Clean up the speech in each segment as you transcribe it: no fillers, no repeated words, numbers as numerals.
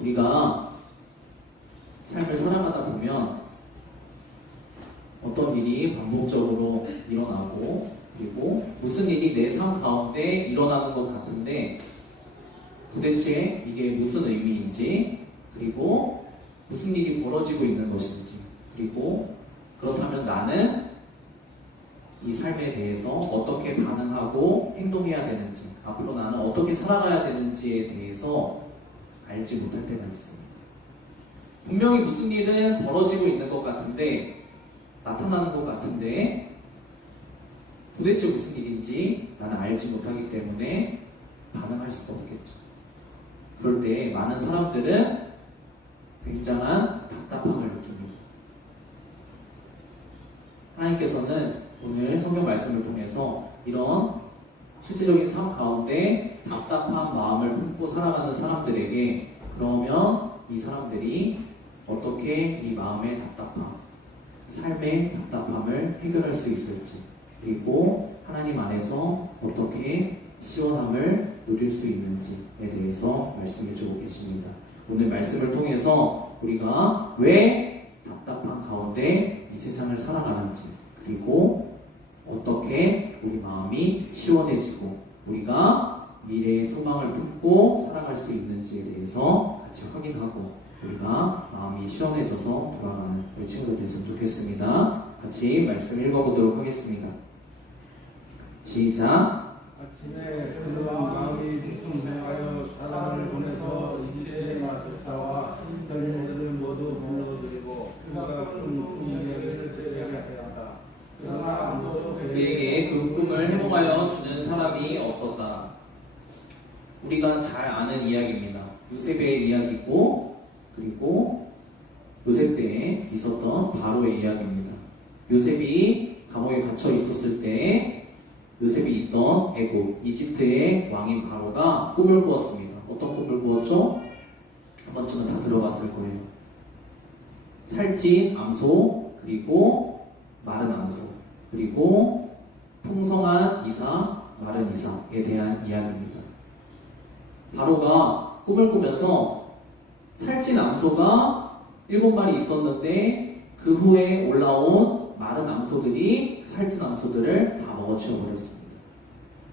우리가 삶을 살아가다 보면 어떤 일이 반복적으로 일어나고, 그리고 무슨 일이 내 삶 가운데 일어나는 것 같은데 도대체 이게 무슨 의미인지, 그리고 무슨 일이 벌어지고 있는 것인지, 그리고 그렇다면 나는 이 삶에 대해서 어떻게 반응하고 행동해야 되는지, 앞으로 나는 어떻게 살아가야 되는지에 대해서 알지 못할 때가 있습니다. 분명히 무슨 일은 벌어지고 있는 것 같은데, 나타나는 것 같은데 도대체 무슨 일인지 나는 알지 못하기 때문에 반응할 수가 없겠죠. 그럴 때 많은 사람들은 굉장한 답답함을 느낍니다. 하나님께서는 오늘 성경 말씀을 통해서 이런 실제적인 삶 가운데 답답한 마음을 품고 살아가는 사람들에게, 그러면 이 사람들이 어떻게 이 마음의 답답함, 삶의 답답함을 해결할 수 있을지, 그리고 하나님 안에서 어떻게 시원함을 누릴 수 있는지에 대해서 말씀해 주고 계십니다. 오늘 말씀을 통해서 우리가 왜 답답한 가운데 이 세상을 살아가는지, 그리고 어떻게 우리 마음이 시원해지고 우리가 미래의 소망을 품고 살아갈 수 있는지에 대해서 같이 확인하고 우리가 마음이 시원해져서 돌아가는 우리 친구들 됐으면 좋겠습니다. 같이 말씀 읽어보도록 하겠습니다. 시작. 아침에 그는 마음이 뒤숭숭하여 사람을 보내서 이집트의 마술사와 젊은이들을 모두 불러들이고 그가 꾼 꿈을 되게 하였다. 그러나 아무도 그에게 그 꿈을 해몽하여 주는 사람이 없었다. 우리가 잘 아는 이야기입니다. 요셉의 이야기고, 그리고 요셉 때에 있었던 바로의 이야기입니다. 요셉이 감옥에 갇혀 있었을 때 요셉이 있던 애굽, 이집트의 왕인 바로가 꿈을 꾸었습니다. 어떤 꿈을 꾸었죠? 한 번쯤은 다 들어봤을 거예요. 살찐 암소, 그리고 마른 암소, 그리고 풍성한 이사, 마른 이사에 대한 이야기입니다. 바로가 꿈을 꾸면서 살찐 암소가 7마리 있었는데 그 후에 올라온 마른 암소들이 그 살찐 암소들을 다 먹어치워 버렸습니다.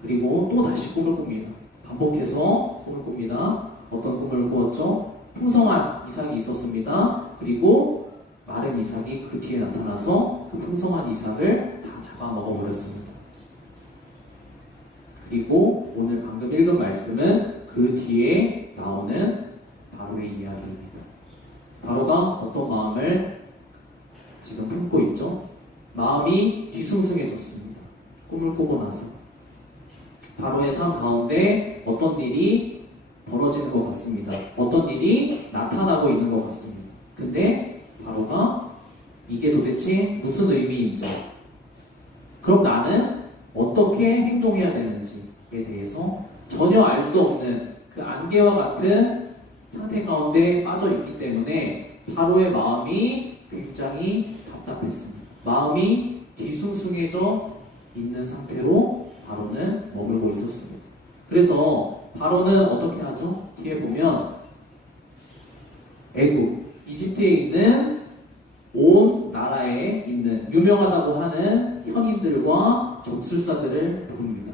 그리고 또 다시 꿈을 꿉니다. 반복해서 꿈을 꿉니다. 어떤 꿈을 꾸었죠? 풍성한 이삭이 있었습니다. 그리고 마른 이삭이 그 뒤에 나타나서 그 풍성한 이삭을 다 잡아먹어 버렸습니다. 그리고 오늘 방금 읽은 말씀은 그 뒤에 나오는 바로의 이야기입니다. 바로가 어떤 마음을 지금 품고 있죠? 마음이 뒤숭숭해졌습니다. 꿈을 꾸고 나서 바로의 삶 가운데 어떤 일이 벌어지는 것 같습니다. 어떤 일이 나타나고 있는 것 같습니다. 근데 바로가 이게 도대체 무슨 의미인지, 그럼 나는 어떻게 행동해야 되는지에 대해서 전혀 알 수 없는 그 안개와 같은 상태 가운데 빠져 있기 때문에 바로의 마음이 굉장히 답답했습니다. 마음이 뒤숭숭해져 있는 상태로 바로는 머물고 있었습니다. 그래서 바로는 어떻게 하죠? 뒤에 보면 애굽, 이집트에 있는 온 나라에 있는 유명하다고 하는 현인들과 점술사들을 부릅니다.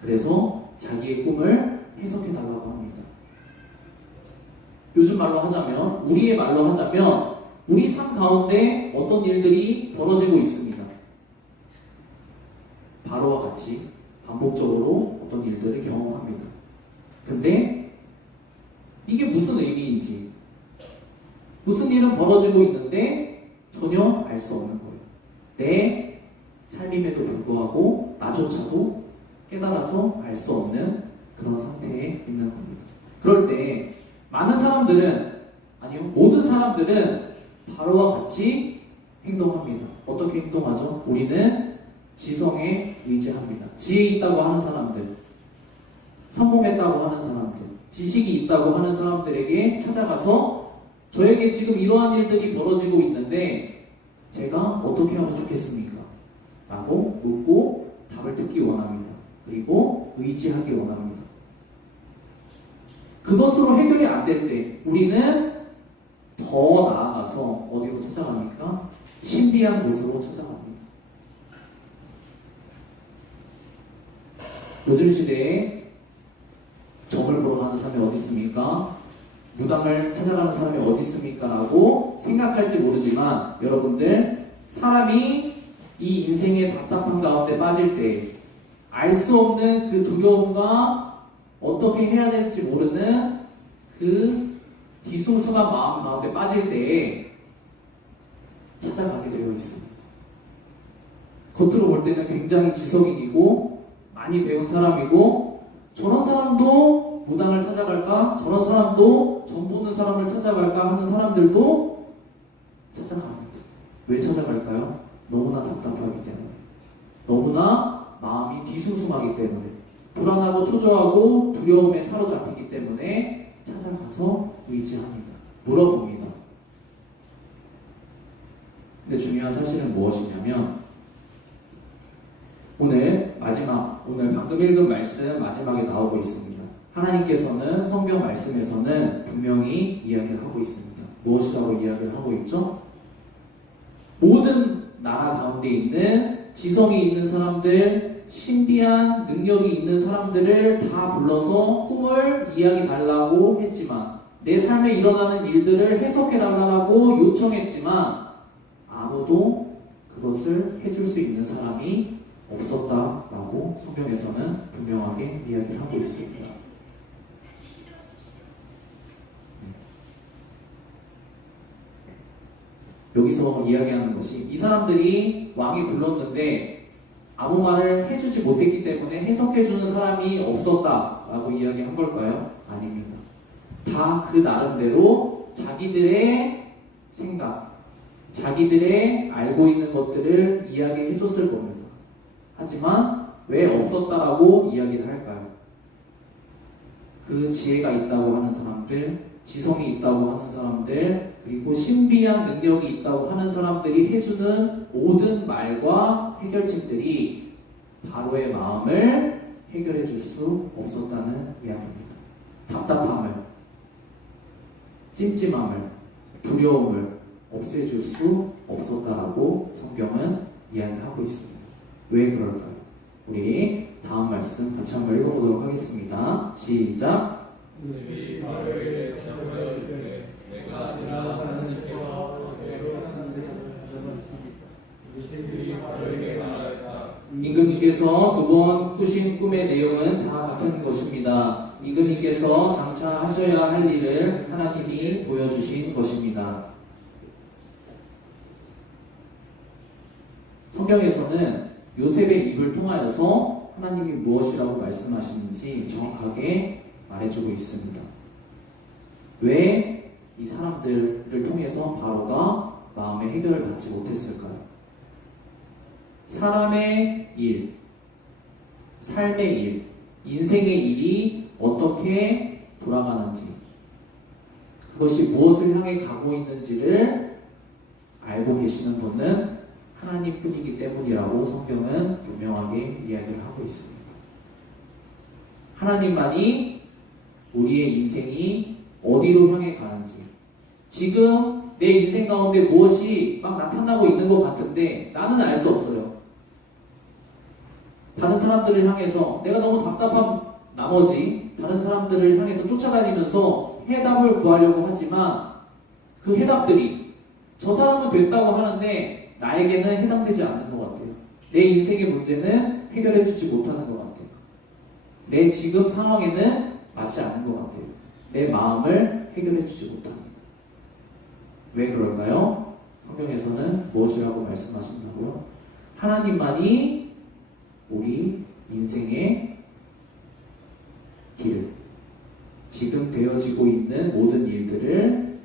그래서 자기의 꿈을 해석해달라고 합니다. 요즘 말로 하자면, 우리의 말로 하자면 우리 삶 가운데 어떤 일들이 벌어지고 있습니다. 바로와 같이 반복적으로 어떤 일들을 경험합니다. 근데 이게 무슨 의미인지, 무슨 일은 벌어지고 있는데 전혀 알 수 없는 거예요. 내 삶임에도 불구하고 나조차도 깨달아서 알 수 없는 그런 상태에 있는 겁니다. 그럴 때 많은 사람들은, 아니요, 모든 사람들은 바로와 같이 행동합니다. 어떻게 행동하죠? 우리는 지성에 의지합니다. 지혜 있다고 하는 사람들, 성공했다고 하는 사람들, 지식이 있다고 하는 사람들에게 찾아가서 저에게 지금 이러한 일들이 벌어지고 있는데 제가 어떻게 하면 좋겠습니까? 라고 묻고 답을 듣기 원합니다. 그리고 의지하기 원합니다. 그것으로 해결이 안 될 때 우리는 더 나아가서 어디로 찾아갑니까? 신비한 곳으로 찾아갑니다. 요즘 시대에 점을 보러 가는 사람이 어디 있습니까? 무당을 찾아가는 사람이 어디 있습니까? 라고 생각할지 모르지만 여러분들, 사람이 이 인생의 답답한 가운데 빠질 때 알 수 없는 그 두려움과 어떻게 해야 될지 모르는 그 뒤숭숭한 마음 가운데 빠질 때에 찾아가게 되어 있습니다. 겉으로 볼 때는 굉장히 지성인이고 많이 배운 사람이고, 저런 사람도 무당을 찾아갈까? 저런 사람도 점 보는 사람을 찾아갈까? 하는 사람들도 찾아갑니다. 왜 찾아갈까요? 너무나 답답하기 때문에, 너무나 마음이 뒤숭숭하기 때문에, 불안하고 초조하고 두려움에 사로잡히기 때문에 찾아가서 의지합니다. 물어봅니다. 근데 중요한 사실은 무엇이냐면, 오늘 방금 읽은 말씀 마지막에 나오고 있습니다. 하나님께서는 성경 말씀에서는 분명히 이야기를 하고 있습니다. 무엇이라고 이야기를 하고 있죠? 모든 나라 가운데 있는 지성이 있는 사람들, 신비한 능력이 있는 사람들을 다 불러서 꿈을 이야기 달라고 했지만, 내 삶에 일어나는 일들을 해석해 달라고 요청했지만 아무도 그것을 해줄 수 있는 사람이 없었다라고 성경에서는 분명하게 이야기를 하고 있습니다. 여기서 이야기하는 것이, 이 사람들이 왕이 불렀는데 아무 말을 해주지 못했기 때문에 해석해주는 사람이 없었다라고 이야기한 걸까요? 아닙니다. 다 그 나름대로 자기들의 생각, 자기들의 알고 있는 것들을 이야기해줬을 겁니다. 하지만 왜 없었다라고 이야기를 할까요? 그 지혜가 있다고 하는 사람들, 지성이 있다고 하는 사람들, 그리고 신비한 능력이 있다고 하는 사람들이 해주는 모든 말과 해결책들이 바로의 마음을 해결해 줄 수 없었다는 이야기입니다. 답답함을, 찜찜함을, 두려움을 없애줄 수 없었다라고 성경은 이야기하고 있습니다. 왜 그럴까요? 우리 다음 말씀 같이 한번 읽어보도록 하겠습니다. 시작. 임금님께서 두 번 꾸신 꿈의 내용은 다 같은 것입니다. 임금님께서 장차 하셔야 할 일을 하나님이 보여주신 것입니다. 성경에서는 요셉의 입을 통하여서 하나님이 무엇이라고 말씀하시는지 정확하게 말해주고 있습니다. 왜 이 사람들을 통해서 바로가 마음의 해결을 받지 못했을까요? 사람의 일, 삶의 일, 인생의 일이 어떻게 돌아가는지, 그것이 무엇을 향해 가고 있는지를 알고 계시는 분은 하나님뿐이기 때문이라고 성경은 분명하게 이야기를 하고 있습니다. 하나님만이 우리의 인생이 어디로 향해 가는지, 지금 내 인생 가운데 무엇이 막 나타나고 있는 것 같은데 나는 알 수 없어요. 다른 사람들을 향해서 내가 너무 답답한 나머지 다른 사람들을 향해서 쫓아다니면서 해답을 구하려고 하지만, 그 해답들이 저 사람은 됐다고 하는데 나에게는 해당되지 않는 것 같아요. 내 인생의 문제는 해결해주지 못하는 것 같아요. 내 지금 상황에는 맞지 않는 것 같아요. 내 마음을 해결해주지 못합니다. 왜 그럴까요? 성경에서는 무엇이라고 말씀하신다고요? 하나님만이 우리 인생의 길, 지금 되어지고 있는 모든 일들을,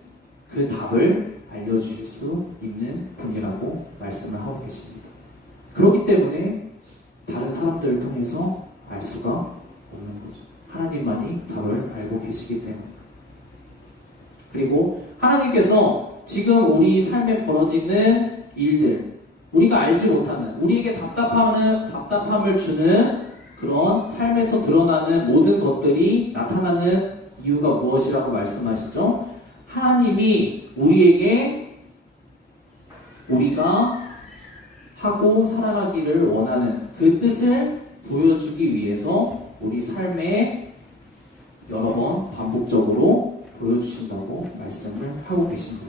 그 답을 알려주실 수 있는 분이라고 말씀을 하고 계십니다. 그렇기 때문에 다른 사람들을 통해서 알 수가 없는 거죠. 하나님만이 답을 알고 계시기 때문에. 그리고 하나님께서 지금 우리 삶에 벌어지는 일들, 우리가 알지 못하는, 우리에게 답답함을 주는 그런 삶에서 드러나는 모든 것들이 나타나는 이유가 무엇이라고 말씀하시죠? 하나님이 우리에게 우리가 하고 살아가기를 원하는 그 뜻을 보여주기 위해서 우리 삶에 여러 번 반복적으로 보여주신다고 말씀을 하고 계십니다.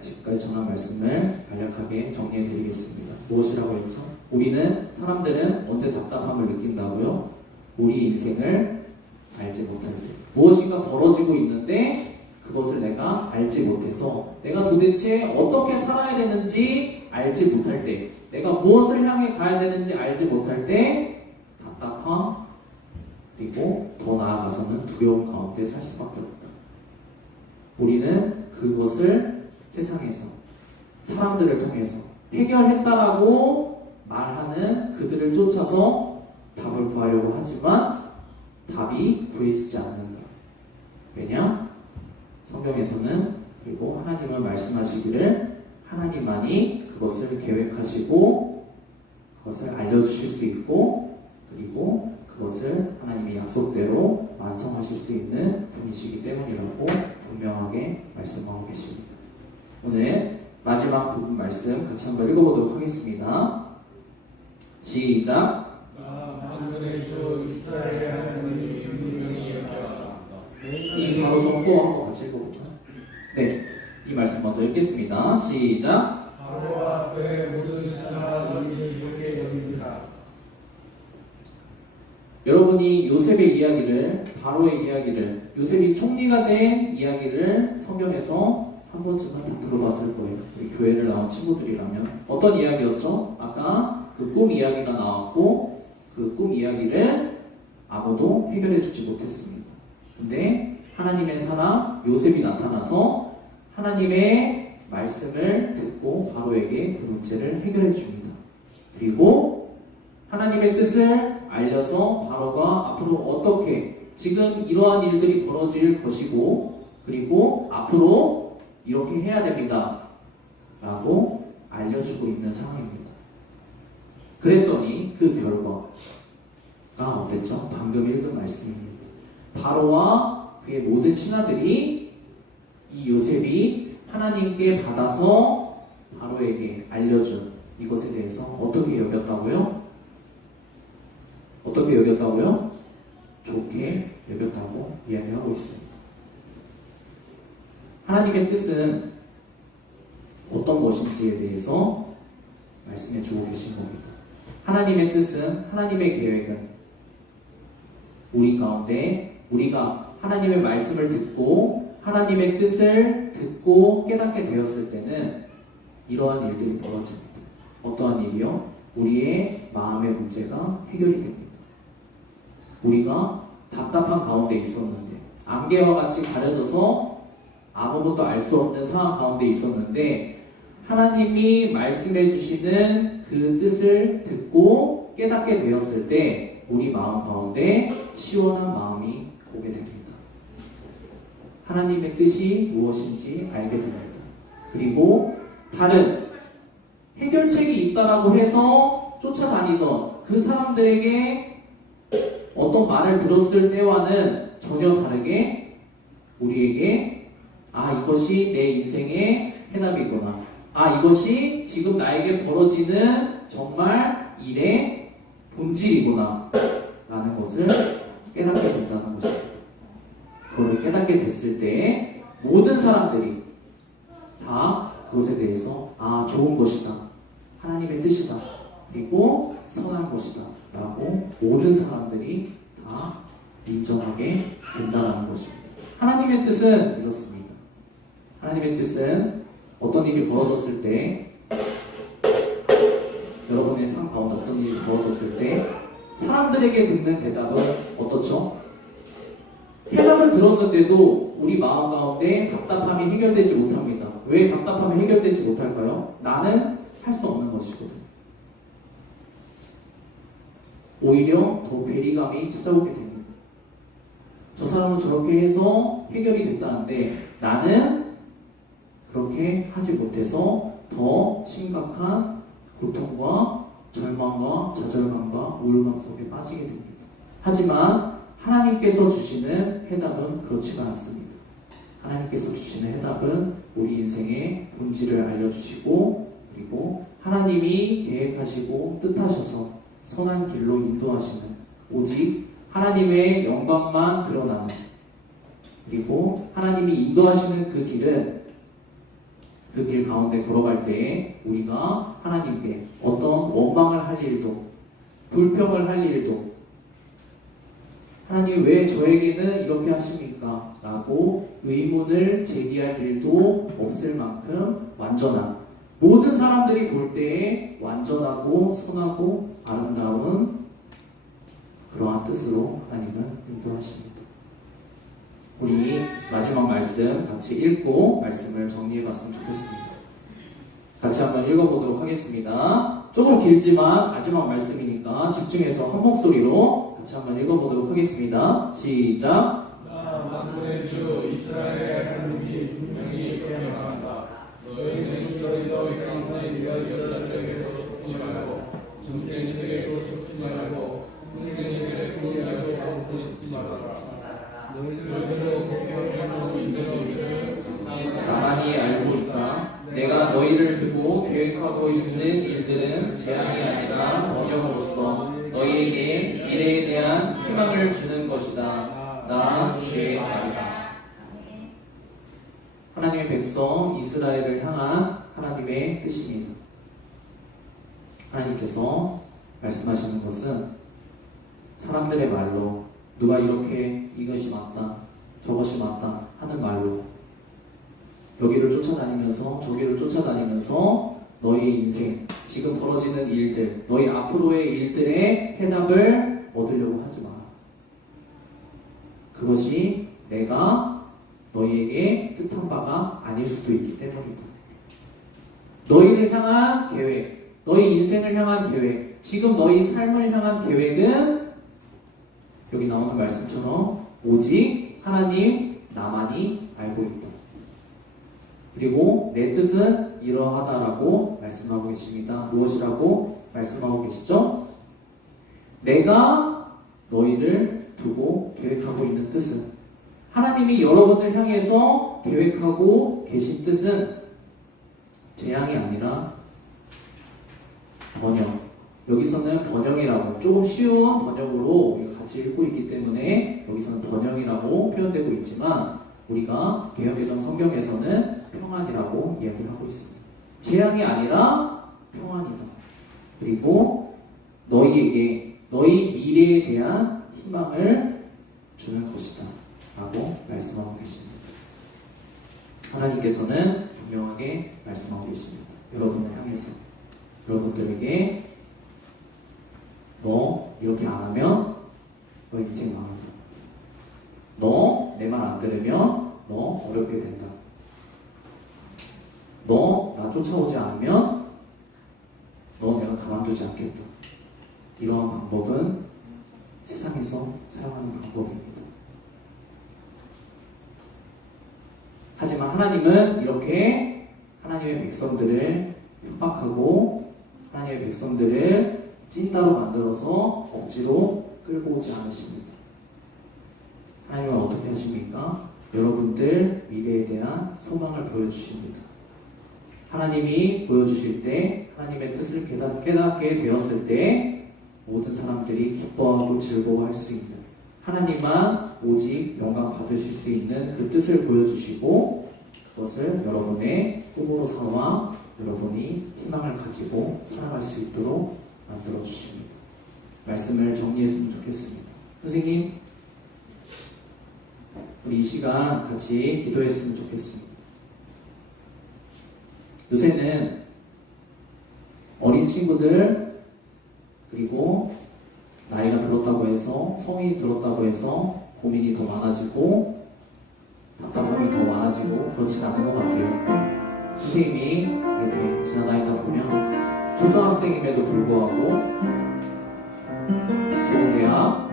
지금까지 전한 말씀을 간략하게 정리해 드리겠습니다. 무엇이라고 했죠? 사람들은 언제 답답함을 느낀다고요? 우리 인생을 알지 못할 때. 무엇인가 벌어지고 있는데 그것을 내가 알지 못해서 내가 도대체 어떻게 살아야 되는지 알지 못할 때, 내가 무엇을 향해 가야 되는지 알지 못할 때 답답함, 그리고 더 나아가서는 두려움 가운데 살 수밖에 없다. 우리는 그것을 세상에서 사람들을 통해서 해결했다라고 말하는 그들을 쫓아서 답을 구하려고 하지만 답이 구해지지 않는다. 왜냐? 성경에서는 그리고 하나님은 말씀하시기를 하나님만이 그것을 계획하시고 그것을 알려주실 수 있고 그리고 그것을 하나님의 약속대로 완성하실 수 있는 분이시기 때문이라고 분명하게 말씀하고 계십니다. 오늘 마지막 부분 말씀 같이 한번 읽어보도록 하겠습니다. 시작. 만군의 주 이스라엘의 하나님이 분명히 여겨라. 이 바로 적고 한번 같이 읽어볼까요? 네, 이 말씀 먼저 읽겠습니다. 시작. 바로와 그의 모든 신하가 너희를 좋게 여깁니다. 여러분이 요셉의 이야기를, 바로의 이야기를, 요셉이 총리가 된 이야기를 성경에서 한 번쯤은 다 들어봤을 거예요. 우리 교회를 나온 친구들이라면. 어떤 이야기였죠? 아까 그 꿈 이야기가 나왔고 그 꿈 이야기를 아무도 해결해 주지 못했습니다. 근데 하나님의 사람 요셉이 나타나서 하나님의 말씀을 듣고 바로에게 그 문제를 해결해 줍니다. 그리고 하나님의 뜻을 알려서 바로가 앞으로 어떻게 지금 이러한 일들이 벌어질 것이고 그리고 앞으로 이렇게 해야 됩니다 라고 알려주고 있는 상황입니다. 그랬더니 그 결과가 어땠죠? 방금 읽은 말씀입니다. 바로와 그의 모든 신하들이 이 요셉이 하나님께 받아서 바로에게 알려준 이것에 대해서 어떻게 여겼다고요? 어떻게 여겼다고요? 좋게 여겼다고 이야기하고 있습니다. 하나님의 뜻은 어떤 것인지에 대해서 말씀해 주고 계신 겁니다. 하나님의 뜻은, 하나님의 계획은 우리 가운데 우리가 하나님의 말씀을 듣고 하나님의 뜻을 듣고 깨닫게 되었을 때는 이러한 일들이 벌어집니다. 어떠한 일이요? 우리의 마음의 문제가 해결이 됩니다. 우리가 답답한 가운데 있었는데 안개와 같이 가려져서 아무것도 알 수 없는 상황 가운데 있었는데 하나님이 말씀해 주시는 그 뜻을 듣고 깨닫게 되었을 때 우리 마음 가운데 시원한 마음이 오게 됩니다. 하나님의 뜻이 무엇인지 알게 됩니다. 그리고 다른 해결책이 있다라고 해서 쫓아다니던 그 사람들에게 어떤 말을 들었을 때와는 전혀 다르게 우리에게 이것이 내 인생의 해답이구나. 이것이 지금 나에게 벌어지는 정말 일의 본질이구나 라는 것을 깨닫게 된다는 것입니다. 그걸 깨닫게 됐을 때 모든 사람들이 다 그것에 대해서 좋은 것이다, 하나님의 뜻이다, 그리고 선한 것이다 라고 모든 사람들이 다 인정하게 된다는 것입니다. 하나님의 뜻은 이렇습니다. 하나님의 뜻은 어떤 일이 벌어졌을 때, 여러분의 삶 가운데 어떤 일이 벌어졌을 때 사람들에게 듣는 대답은 어떻죠? 해답을 들었는데도 우리 마음 가운데 답답함이 해결되지 못합니다. 왜 답답함이 해결되지 못할까요? 나는 할 수 없는 것이거든요. 오히려 더 괴리감이 찾아오게 됩니다. 저 사람은 저렇게 해서 해결이 됐다는데 나는 그렇게 하지 못해서 더 심각한 고통과 절망과 좌절감과 우울감 속에 빠지게 됩니다. 하지만 하나님께서 주시는 해답은 그렇지가 않습니다. 하나님께서 주시는 해답은 우리 인생의 본질을 알려주시고 그리고 하나님이 계획하시고 뜻하셔서 선한 길로 인도하시는 오직 하나님의 영광만 드러나는 그리고 하나님이 인도하시는 그 길은 그 길 가운데 걸어갈 때에 우리가 하나님께 어떤 원망을 할 일도 불평을 할 일도 하나님 왜 저에게는 이렇게 하십니까? 라고 의문을 제기할 일도 없을 만큼 완전한 모든 사람들이 볼 때에 완전하고 선하고 아름다운 그러한 뜻으로 하나님은 인도하십니다. 우리 마지막 말씀 같이 읽고 말씀을 정리해봤으면 좋겠습니다. 같이 한번 읽어보도록 하겠습니다. 조금 길지만 마지막 말씀이니까 집중해서 한 목소리로 같이 한번 읽어보도록 하겠습니다. 시작. 나 만군의 주 이스라엘의 하나님이 분명히 이렇게 말한다. 너희는 이스라엘로 이방인의 네가 여자들에게도 속지 말고 중생이들에게도 속지 말고 흥쟁이들의 공의하고 하고 속지 말아라. 너희들을 공격하고 있는 너희를 가만히 알고 있다. 내가 너희를 두고 계획하고 있는 일들은 재앙이 아니라 번영으로서 너희에게 미래에 대한 희망을 주는 것이다. 나 주의 말이다. 하나님의 백성 이스라엘을 향한 하나님의 뜻입니다. 하나님께서 말씀하시는 것은 사람들의 말로 누가 이렇게 이것이 맞다, 저것이 맞다 하는 말로 여기를 쫓아다니면서 저기를 쫓아다니면서 너희 인생, 지금 벌어지는 일들, 너희 앞으로의 일들의 해답을 얻으려고 하지 마라. 그것이 내가 너희에게 뜻한 바가 아닐 수도 있기 때문이다. 너희를 향한 계획, 너희 인생을 향한 계획, 지금 너희 삶을 향한 계획은 여기 나오는 말씀처럼 오직 하나님 나만이 알고 있다. 그리고 내 뜻은 이러하다라고 말씀하고 계십니다. 무엇이라고 말씀하고 계시죠? 내가 너희를 두고 계획하고 있는 뜻은 하나님이 여러분을 향해서 계획하고 계신 뜻은 재앙이 아니라 번영. 여기서는 번영이라고 조금 쉬운 번역으로 우리가 같이 읽고 있기 때문에 여기서는 번영이라고 표현되고 있지만 우리가 개역개정 성경에서는 평안이라고 이야기를 하고 있습니다. 재앙이 아니라 평안이다. 그리고 너희에게 너희 미래에 대한 희망을 주는 것이다 라고 말씀하고 계십니다. 하나님께서는 분명하게 말씀하고 계십니다. 여러분을 향해서 여러분들에게 너 이렇게 안 하면 너 인생 망한다. 너 내 말 안 들으면 너 어렵게 된다. 너 나 쫓아오지 않으면 너 내가 가만두지 않겠다. 이러한 방법은 세상에서 사용하는 방법입니다. 하지만 하나님은 이렇게 하나님의 백성들을 협박하고 하나님의 백성들을 찐따로 만들어서 억지로 끌고 오지 않으십니다. 하나님은 어떻게 하십니까? 여러분들 미래에 대한 소망을 보여주십니다. 하나님이 보여주실 때 하나님의 뜻을 깨닫게 되었을 때 모든 사람들이 기뻐하고 즐거워할 수 있는 하나님만 오직 영광 받으실 수 있는 그 뜻을 보여주시고 그것을 여러분의 꿈으로 삼아 여러분이 희망을 가지고 살아갈 수 있도록 만들어 주십니다. 말씀을 정리했으면 좋겠습니다. 선생님, 우리 이 시간 같이 기도했으면 좋겠습니다. 요새는 어린 친구들 그리고 나이가 들었다고 해서 성인이 들었다고 해서 고민이 더 많아지고 답답함이 더 많아지고 그렇지 않은 것 같아요. 선생님이 이렇게 지나다니다 보면 초등학생임에도 불구하고 좋은 대학,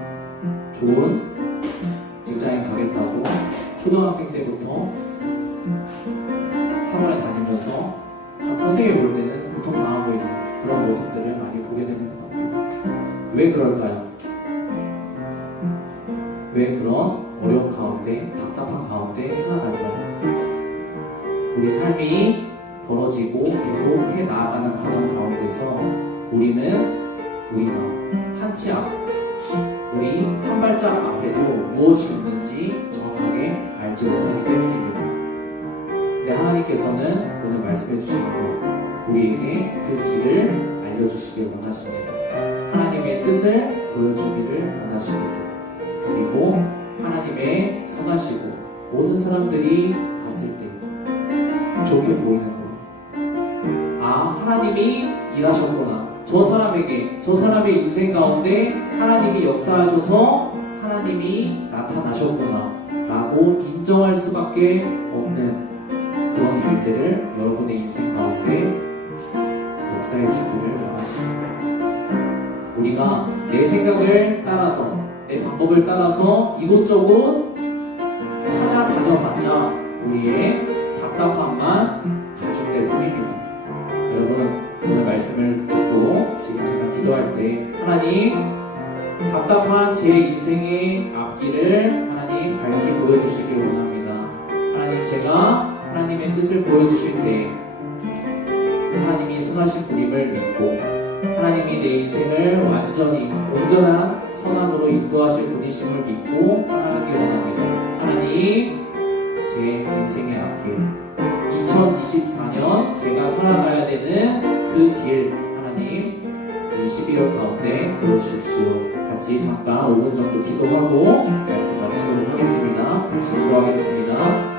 좋은 직장에 가겠다고 초등학생 때부터 학원에 다니면서 참 선생님이 볼 때는 고통당하고 있는 그런 모습들을 많이 보게 되는 것 같아요. 왜 그럴까요? 왜 그런 어려운 가운데, 답답한 가운데 살아갈까요? 우리 삶이 벌어지고 계속 해 나아가는 과정 가운데서 우리가 한치 앞, 우리 한 발짝 앞에도 무엇이 있는지 정확하게 알지 못하기 때문입니다. 근데 하나님께서는 오늘 말씀해 주신 것, 우리에게 그 길을 알려주시길 원하십니다. 하나님의 뜻을 보여주기를 원하십니다. 그리고 하나님의 선하시고 모든 사람들이 봤을 때 좋게 보이는 것, 아, 하나님이 일하셨구나, 저 사람의 인생 가운데 하나님이 역사하셔서 하나님이 나타나셨구나 라고 인정할 수밖에 없는 그런 일들을 여러분의 인생 가운데 역사해 주기를 원하십니다. 우리가 내 생각을 따라서, 내 방법을 따라서 이곳저곳 찾아다녀봤자 우리의 답답함만 가중될 뿐입니다. 여러분, 오늘 말씀을 듣고 지금 제가 기도할 때 하나님, 답답한 제 인생의 앞길을 하나님 밝히 보여주시길 원합니다. 하나님, 제가 하나님의 뜻을 보여주실 때 하나님이 선하신 분임을 믿고 하나님이 내 인생을 완전히 온전한 선함으로 인도하실 분이심을 믿고 따라가기 원합니다. 하나님, 제 인생의 앞길 2024년 제가 살아가야 되는 그 길 하나님 이 12월 가운데 보여주십시오. 같이 잠깐 5분 정도 기도하고 말씀 마치도록 하겠습니다. 같이 기도하겠습니다.